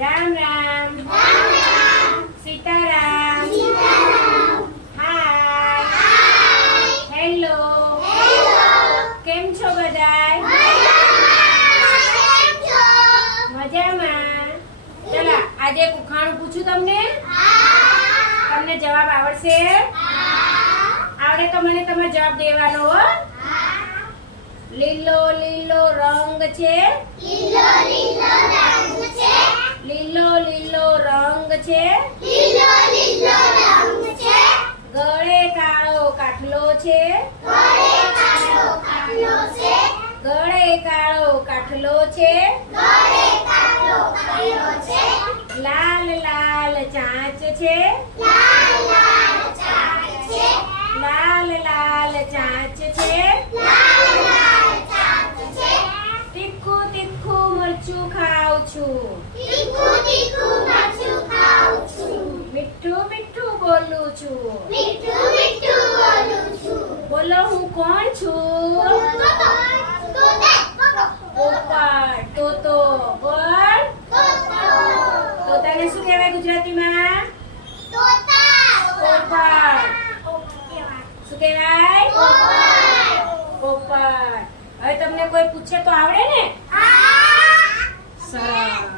રામ રામ. સીતારામ. હાય. Hello. કેમ છો બધાય? મજામાં. ચલો આજે એક ઉખાણું પૂછું તમને. તમને જવાબ આવડશે? આવડે તો મને તમારો જવાબ દેવાનો હો. લીલો લીલો રંગ છે. લીલો લીલો રંગ છે. ગળે કાળો કાઠલો છે. લાલ લાલ ચાંચ છે. તીખું તીખું મરચું ખાઉં છું. મીઠું મીઠું બોલું છું. બોલો હું કોણ છું? પોપટ. તોતો. બોલ. તોતાને શું કહેવાય ગુજરાતીમાં? પોપટ. શું કહેવાય? પોપટ. હવે તમને કોઈ પૂછે તો આવડે ને? સરસ.